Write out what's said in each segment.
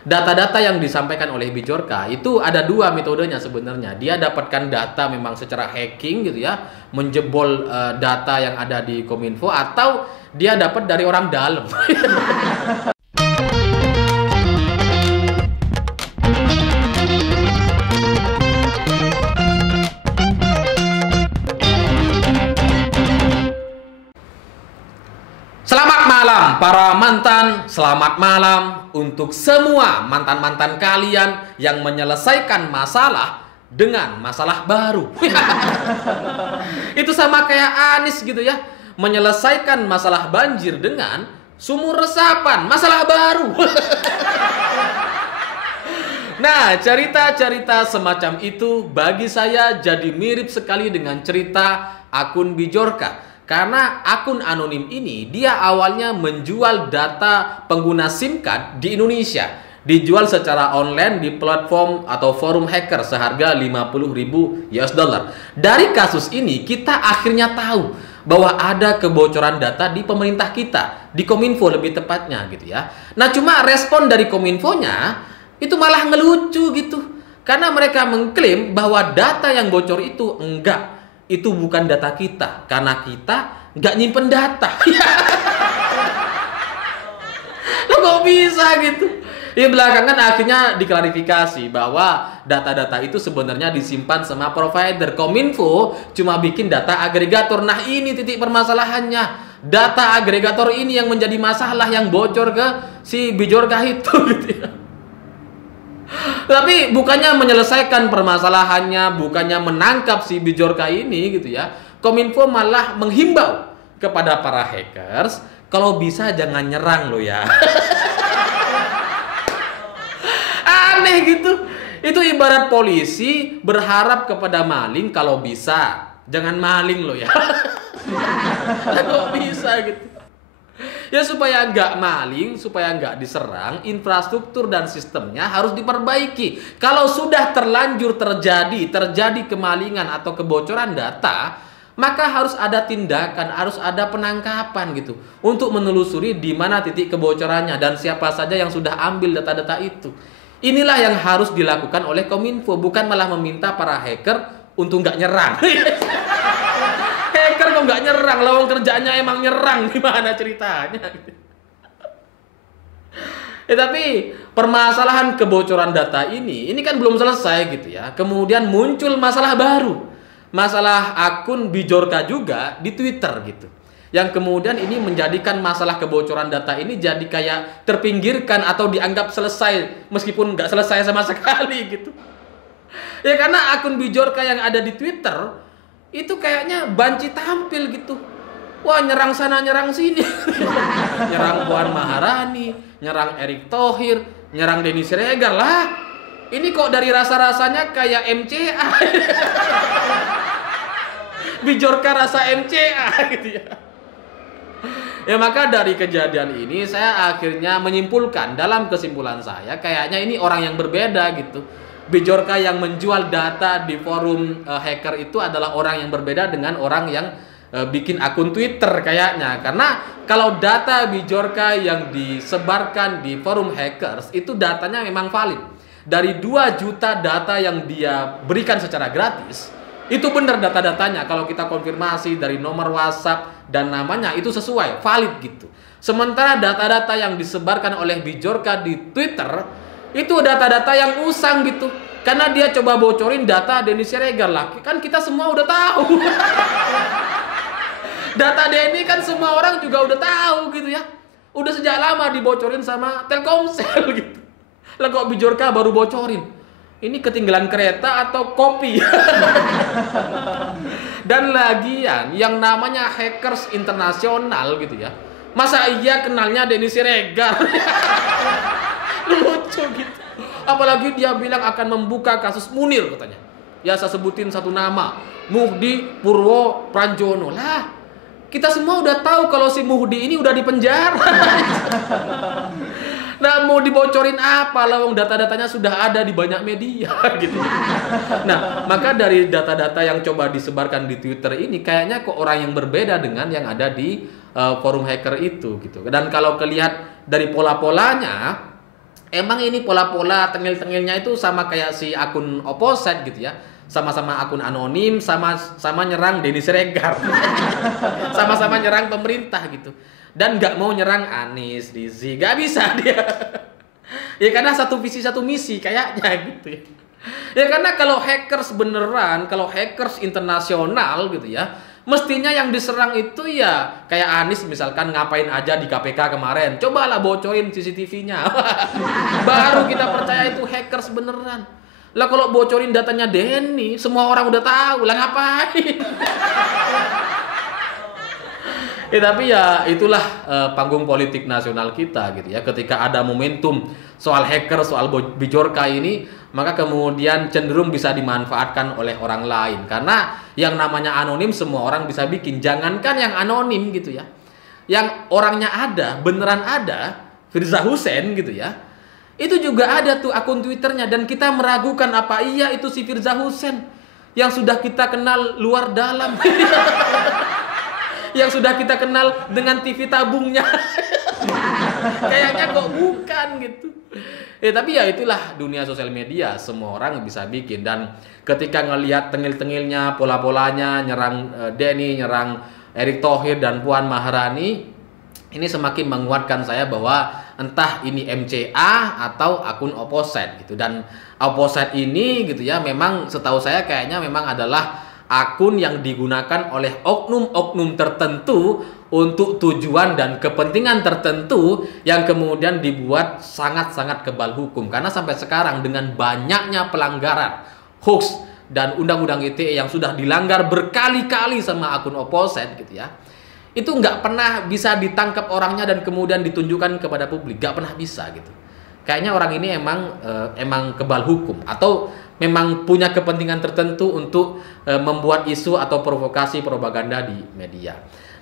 Data-data yang disampaikan oleh Bijorka itu ada dua metodenya sebenarnya. Dia dapatkan data memang secara hacking gitu ya, menjebol data yang ada di Kominfo, atau dia dapat dari orang dalam. Selamat malam para mantan, selamat malam untuk semua mantan-mantan kalian yang menyelesaikan masalah dengan masalah baru. Itu sama kayak Anies gitu ya, menyelesaikan masalah banjir dengan sumur resapan, masalah baru. Nah, cerita-cerita semacam itu bagi saya jadi mirip sekali dengan cerita akun Bijorka. Karena akun anonim ini dia awalnya menjual data pengguna SIM card di Indonesia. Dijual secara online di platform atau forum hacker seharga 50.000 US dollar. Dari kasus ini kita akhirnya tahu bahwa ada kebocoran data di pemerintah kita, di Kominfo lebih tepatnya gitu ya. Nah, cuma respon dari Kominfonya itu malah ngelucu gitu. Karena mereka mengklaim bahwa data yang bocor itu enggak. Itu bukan data kita, karena kita nggak nyimpen data. Lo kok bisa gitu? Ya belakangan akhirnya diklarifikasi bahwa data-data itu sebenarnya disimpan sama provider. Kominfo cuma bikin data agregator. Nah, ini titik permasalahannya. Data agregator ini yang menjadi masalah, yang bocor ke si Bijorka itu gitu ya. Tapi bukannya menyelesaikan permasalahannya, bukannya menangkap si Bijorka ini gitu ya, Kominfo malah menghimbau kepada para hackers kalau bisa jangan nyerang lo ya. Aneh gitu. Itu ibarat polisi berharap kepada maling kalau bisa jangan maling lo ya. Kok bisa gitu? Ya supaya nggak maling, supaya nggak diserang, infrastruktur dan sistemnya harus diperbaiki. Kalau sudah terlanjur terjadi kemalingan atau kebocoran data, maka harus ada tindakan, harus ada penangkapan gitu untuk menelusuri di mana titik kebocorannya dan siapa saja yang sudah ambil data-data itu. Inilah yang harus dilakukan oleh Kominfo, bukan malah meminta para hacker untuk nggak nyerang. Hacker kok nggak nyerang, lawang kerjaannya emang nyerang, gimana ceritanya? Tapi permasalahan kebocoran data ini kan belum selesai gitu ya. Kemudian muncul masalah baru, masalah akun Bijorka juga di Twitter gitu. Yang kemudian ini menjadikan masalah kebocoran data ini jadi kayak terpinggirkan atau dianggap selesai meskipun nggak selesai sama sekali gitu. Ya karena akun Bijorka yang ada di Twitter itu kayaknya banci tampil gitu. Wah, nyerang sana nyerang sini. Nyerang Puan Maharani, nyerang Erick Thohir, nyerang Denny Siregar lah. Ini kok dari rasa-rasanya kayak MCA. Bijorka rasa MCA gitu ya. Ya maka dari kejadian ini saya akhirnya menyimpulkan, dalam kesimpulan saya kayaknya ini orang yang berbeda gitu. Bijorka yang menjual data di forum hacker itu adalah orang yang berbeda dengan orang yang bikin akun Twitter kayaknya. Karena kalau data Bijorka yang disebarkan di forum hackers itu datanya memang valid. Dari 2 juta data yang dia berikan secara gratis, itu benar data-datanya. Kalau kita konfirmasi dari nomor WhatsApp dan namanya itu sesuai, valid gitu. Sementara data-data yang disebarkan oleh Bijorka di Twitter itu data-data yang usang gitu. Karena dia coba bocorin data Denny Siregar lah. Kan kita semua udah tahu. Data Denny kan semua orang juga udah tahu gitu ya. Udah sejak lama dibocorin sama Telkomsel gitu. Lah kok Bijorka baru bocorin? Ini ketinggalan kereta atau kopi? Dan lagian yang namanya hackers internasional gitu ya. Masa iya kenalnya Denny Siregar? Lucu gitu. Apalagi dia bilang akan membuka kasus Munir katanya. Ya saya sebutin satu nama, Muhdi Purwo Pranjono. Lah, kita semua udah tahu kalau si Muhdi ini udah di penjara. Nah, mau dibocorin apa? Lawang data-datanya sudah ada di banyak media gitu. Nah, maka dari data-data yang coba disebarkan di Twitter ini kayaknya kok orang yang berbeda dengan yang ada di forum hacker itu gitu. Dan kalau kelihat dari pola-polanya, emang ini pola-pola tengil-tengilnya itu sama kayak si akun opposite gitu ya. Sama-sama akun anonim, sama nyerang Denny Siregar. Sama-sama nyerang pemerintah gitu. Dan nggak mau nyerang Anies, Rizky, nggak bisa dia. Ya karena satu visi satu misi kayaknya gitu ya. Ya karena kalau hackers beneran, kalau hackers internasional gitu ya, mestinya yang diserang itu ya kayak Anies misalkan ngapain aja di KPK kemarin. Cobalah bocorin CCTV-nya. Baru kita percaya itu hackers beneran. Lah kalau bocorin datanya Denny, semua orang udah tahu. Lah ngapain? Ya tapi ya itulah panggung politik nasional kita gitu ya. Ketika ada momentum soal hacker, soal Bijorka ini, maka kemudian cenderung bisa dimanfaatkan oleh orang lain. Karena yang namanya anonim semua orang bisa bikin. Jangankan yang anonim gitu ya. Yang orangnya ada, beneran ada, Firza Hussein gitu ya. Itu juga ada tuh akun Twitternya. Dan kita meragukan apa iya itu si Firza Hussein yang sudah kita kenal luar dalam. Yang sudah kita kenal dengan TV tabungnya. Kayaknya kok bukan gitu. Ya tapi ya itulah dunia sosial media, semua orang bisa bikin. Dan ketika ngelihat tengil-tengilnya, pola-polanya, nyerang Denny, nyerang Erick Thohir dan Puan Maharani, ini semakin menguatkan saya bahwa entah ini MCA atau akun opposite gitu. Dan opposite ini gitu ya, memang setahu saya kayaknya memang adalah akun yang digunakan oleh oknum-oknum tertentu untuk tujuan dan kepentingan tertentu yang kemudian dibuat sangat-sangat kebal hukum. Karena sampai sekarang dengan banyaknya pelanggaran hoax dan undang-undang ITE yang sudah dilanggar berkali-kali sama akun opposite gitu ya, itu nggak pernah bisa ditangkap orangnya dan kemudian ditunjukkan kepada publik, nggak pernah bisa gitu. Kayaknya orang ini emang kebal hukum atau memang punya kepentingan tertentu untuk membuat isu atau provokasi propaganda di media.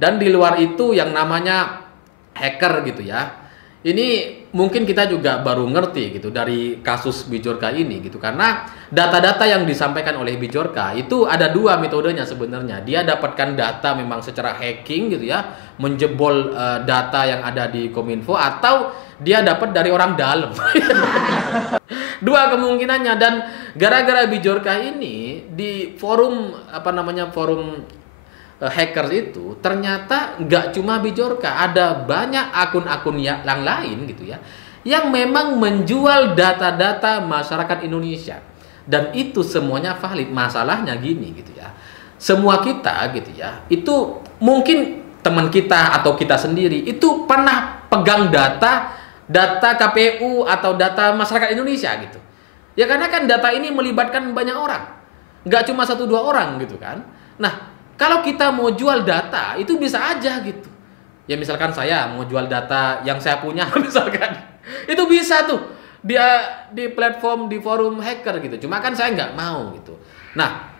Dan di luar itu yang namanya hacker gitu ya. Ini mungkin kita juga baru ngerti gitu dari kasus Bijorka ini gitu. Karena data-data yang disampaikan oleh Bijorka itu ada dua metodenya sebenarnya. Dia dapatkan data memang secara hacking gitu ya, menjebol data yang ada di Kominfo, atau dia dapat dari orang dalam. Dua kemungkinannya. Dan gara-gara Bijorka ini di forum forum hackers itu ternyata nggak cuma Bijorka, ada banyak akun-akun yang lain gitu ya, yang memang menjual data-data masyarakat Indonesia. Dan itu semuanya valid. Masalahnya gini gitu ya, semua kita gitu ya, itu mungkin teman kita atau kita sendiri itu pernah pegang data KPU atau data masyarakat Indonesia gitu. Ya karena kan data ini melibatkan banyak orang, nggak cuma 1-2 orang gitu kan. Nah, kalau kita mau jual data itu bisa aja gitu. Ya misalkan saya mau jual data yang saya punya misalkan, itu bisa tuh dia di platform, di forum hacker gitu. Cuma kan saya nggak mau gitu. Nah,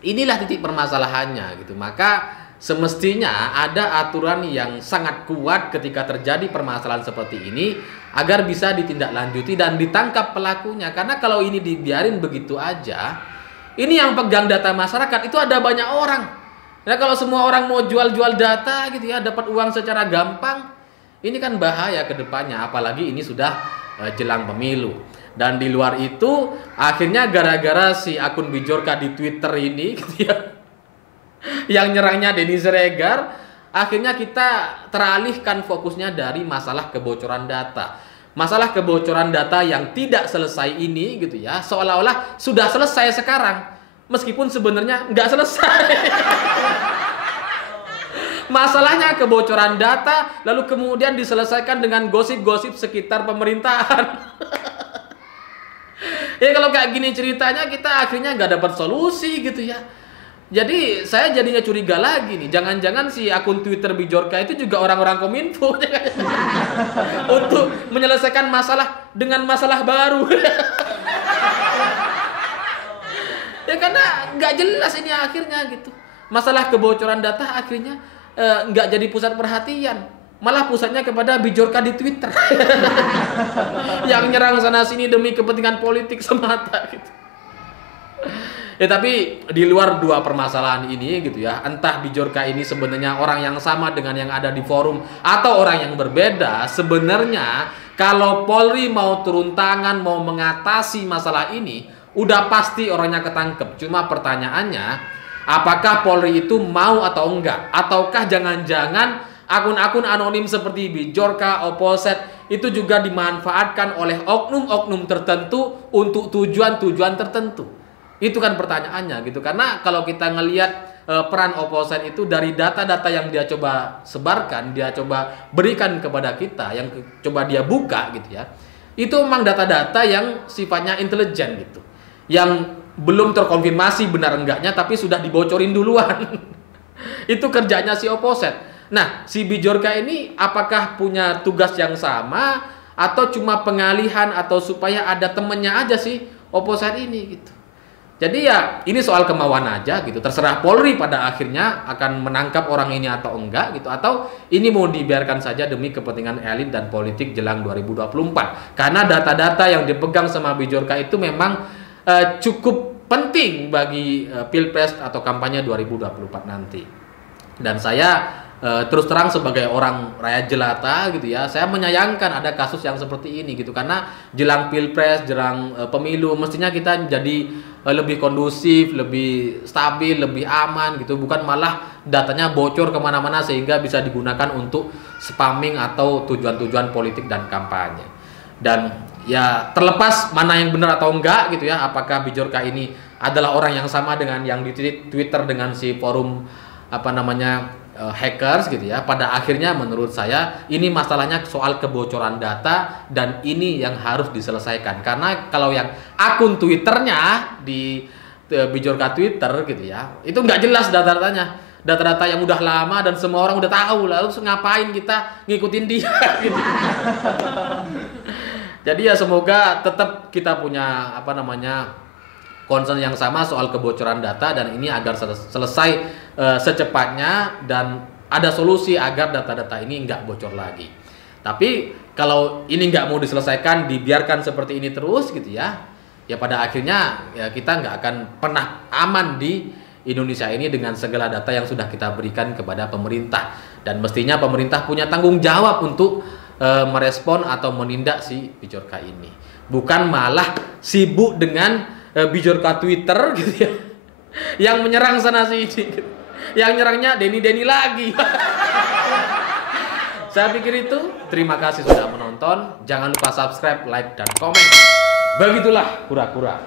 inilah titik permasalahannya gitu. Maka semestinya ada aturan yang sangat kuat ketika terjadi permasalahan seperti ini agar bisa ditindaklanjuti dan ditangkap pelakunya. Karena kalau ini dibiarin begitu aja, ini yang pegang data masyarakat itu ada banyak orang. Nah kalau semua orang mau jual-jual data gitu ya, dapat uang secara gampang, ini kan bahaya ke depannya. Apalagi ini sudah jelang pemilu. Dan di luar itu akhirnya gara-gara si akun Bijorka di Twitter ini gitu ya, yang nyerangnya Denny Siregar, akhirnya kita teralihkan fokusnya dari masalah kebocoran data. Masalah kebocoran data yang tidak selesai ini gitu ya, seolah-olah sudah selesai sekarang, meskipun sebenarnya nggak selesai. Masalahnya kebocoran data, lalu kemudian diselesaikan dengan gosip-gosip sekitar pemerintahan. Ya kalau kayak gini ceritanya, kita akhirnya nggak dapat solusi gitu ya. Jadi saya jadinya curiga lagi nih, jangan-jangan si akun Twitter Bijorka itu juga orang-orang Kominfo untuk menyelesaikan masalah dengan masalah baru. Ya karena nggak jelas ini akhirnya gitu. Masalah kebocoran data akhirnya nggak jadi pusat perhatian, malah pusatnya kepada Bijorka di Twitter yang nyerang sana sini demi kepentingan politik semata gitu. Ya tapi di luar dua permasalahan ini gitu ya, entah Bijorka ini sebenarnya orang yang sama dengan yang ada di forum atau orang yang berbeda, sebenarnya Kalau Polri mau turun tangan, mau mengatasi masalah ini, udah pasti orangnya ketangkep. Cuma pertanyaannya, apakah Polri itu mau atau enggak? Ataukah jangan-jangan akun-akun anonim seperti Bijorka, Opposite itu juga dimanfaatkan oleh oknum-oknum tertentu untuk tujuan-tujuan tertentu? Itu kan pertanyaannya gitu. Karena kalau kita ngelihat peran Opposite itu dari data-data yang dia coba sebarkan, dia coba berikan kepada kita, yang coba dia buka gitu ya, itu memang data-data yang sifatnya intelijen gitu, yang belum terkonfirmasi benar enggaknya tapi sudah dibocorin duluan. Itu kerjanya si Opposite. Nah, si Bijorka ini apakah punya tugas yang sama atau cuma pengalihan atau supaya ada temennya aja sih Opposite ini gitu. Jadi ya ini soal kemauan aja gitu. Terserah Polri pada akhirnya akan menangkap orang ini atau enggak gitu. Atau ini mau dibiarkan saja demi kepentingan elit dan politik jelang 2024. Karena data-data yang dipegang sama Bijorka itu memang cukup penting bagi Pilpres atau kampanye 2024 nanti. Dan saya terus terang sebagai orang rakyat jelata gitu ya, saya menyayangkan ada kasus yang seperti ini gitu. Karena jelang Pilpres, jelang pemilu, mestinya kita jadi lebih kondusif, lebih stabil, lebih aman gitu. Bukan malah datanya bocor kemana-mana sehingga bisa digunakan untuk spamming atau tujuan-tujuan politik dan kampanye. Dan ya terlepas mana yang benar atau enggak gitu ya, apakah Bijorka ini adalah orang yang sama dengan yang di Twitter dengan si forum hackers gitu ya, pada akhirnya menurut saya ini masalahnya soal kebocoran data dan ini yang harus diselesaikan. Karena kalau yang akun Twitternya di Bijorka Twitter gitu ya, itu nggak jelas data-datanya, data-data yang udah lama dan semua orang udah tahu, lalu ngapain kita ngikutin dia gitu. Jadi ya semoga tetap kita punya concern yang sama soal kebocoran data, dan ini agar selesai secepatnya dan ada solusi agar data-data ini nggak bocor lagi. Tapi kalau ini nggak mau diselesaikan, dibiarkan seperti ini terus gitu ya, ya pada akhirnya ya kita nggak akan pernah aman di Indonesia ini dengan segala data yang sudah kita berikan kepada pemerintah. Dan mestinya pemerintah punya tanggung jawab untuk merespon atau menindak si Bijorka ini, bukan malah sibuk dengan Bijorka Twitter gitu ya, yang menyerang sana sini gitu. Yang nyerangnya Denny lagi. Saya pikir itu. Terima kasih sudah menonton. Jangan lupa subscribe, like, dan komen. Begitulah kura-kura.